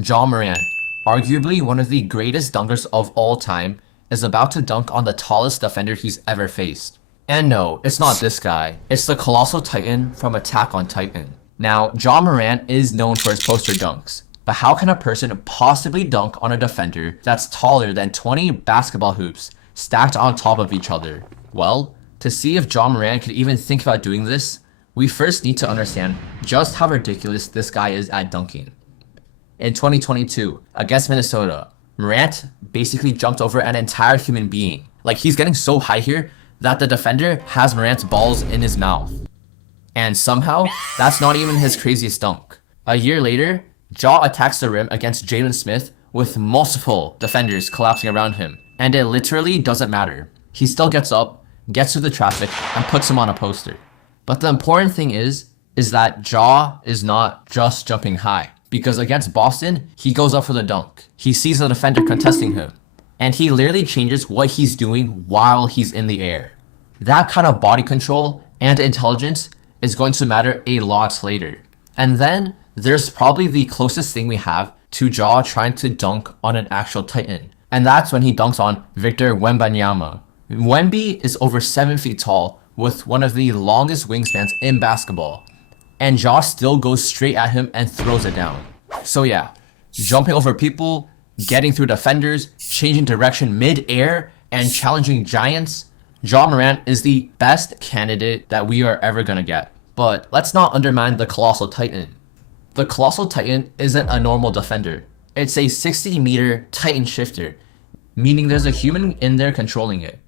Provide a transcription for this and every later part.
Ja Morant, arguably one of the greatest dunkers of all time, is about to dunk on the tallest defender he's ever faced. And no, it's not this guy. It's the Colossal Titan from Attack on Titan. Now, Ja Morant is known for his poster dunks, but how can a person possibly dunk on a defender that's taller than 20 basketball hoops stacked on top of each other? Well, to see if Ja Morant could even think about doing this, we first need to understand just how ridiculous this guy is at dunking. In 2022, against Minnesota, Morant basically jumped over an entire human being. Like, he's getting so high here that the defender has Morant's balls in his mouth. And somehow, that's not even his craziest dunk. A year later, Ja attacks the rim against Jalen Smith with multiple defenders collapsing around him, and it literally doesn't matter. He still gets up, gets through the traffic, and puts him on a poster. But the important thing is that Ja is not just jumping high, because against Boston, he goes up for the dunk. He sees the defender contesting him, and he literally changes what he's doing while he's in the air. That kind of body control and intelligence is going to matter a lot later. And then there's probably the closest thing we have to Ja trying to dunk on an actual Titan, and that's when he dunks on Victor Wembanyama. Wemby is over 7 feet tall with one of the longest wingspans in basketball, and Ja still goes straight at him and throws it down. So yeah, jumping over people, getting through defenders, changing direction mid-air, and challenging giants, Ja Morant is the best candidate that we are ever gonna get. But let's not undermine the Colossal Titan. The Colossal Titan isn't a normal defender. It's a 60-meter Titan shifter, meaning there's a human in there controlling it.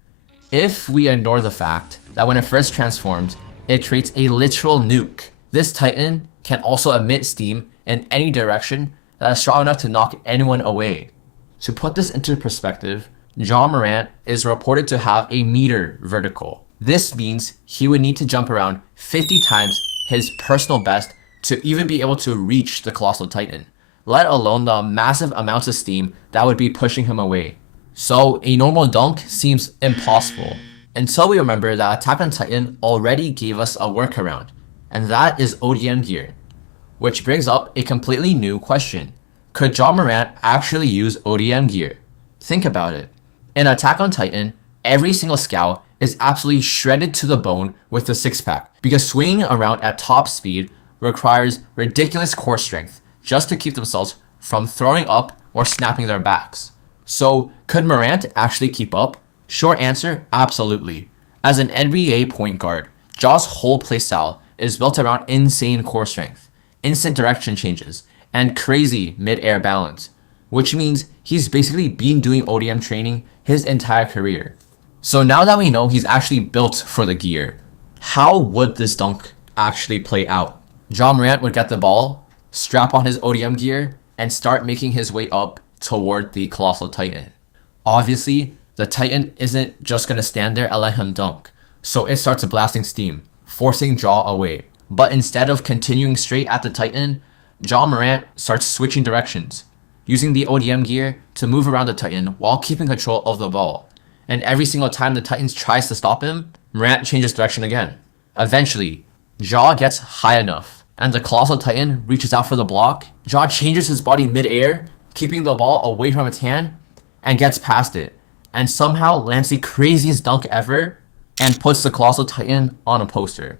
If we ignore the fact that when it first transforms, it creates a literal nuke, this Titan can also emit steam in any direction that is strong enough to knock anyone away. To put this into perspective, Ja Morant is reported to have a meter vertical. This means he would need to jump around 50 times his personal best to even be able to reach the Colossal Titan, let alone the massive amounts of steam that would be pushing him away. So a normal dunk seems impossible, until we remember that Attack on Titan already gave us a workaround, and that is ODM gear. Which brings up a completely new question. Could Ja Morant actually use ODM gear? Think about it. In Attack on Titan, every single scout is absolutely shredded to the bone with the six-pack, because swinging around at top speed requires ridiculous core strength just to keep themselves from throwing up or snapping their backs. So, could Morant actually keep up? Short answer, absolutely. As an NBA point guard, Ja's whole playstyle is built around insane core strength, instant direction changes, and crazy mid-air balance, which means he's basically been doing ODM training his entire career. So now that we know he's actually built for the gear, how would this dunk actually play out? Ja Morant would get the ball, strap on his ODM gear, and start making his way up toward the Colossal Titan. Obviously, the Titan isn't just going to stand there and let him dunk, so it starts blasting steam, forcing Ja away. But instead of continuing straight at the Titan, Ja Morant starts switching directions, using the ODM gear to move around the Titan while keeping control of the ball. And every single time the Titan tries to stop him, Morant changes direction again. Eventually, Ja gets high enough, and the Colossal Titan reaches out for the block. Ja changes his body mid-air, keeping the ball away from its hand, and gets past it, and somehow lands the craziest dunk ever, and puts the Colossal Titan on a poster.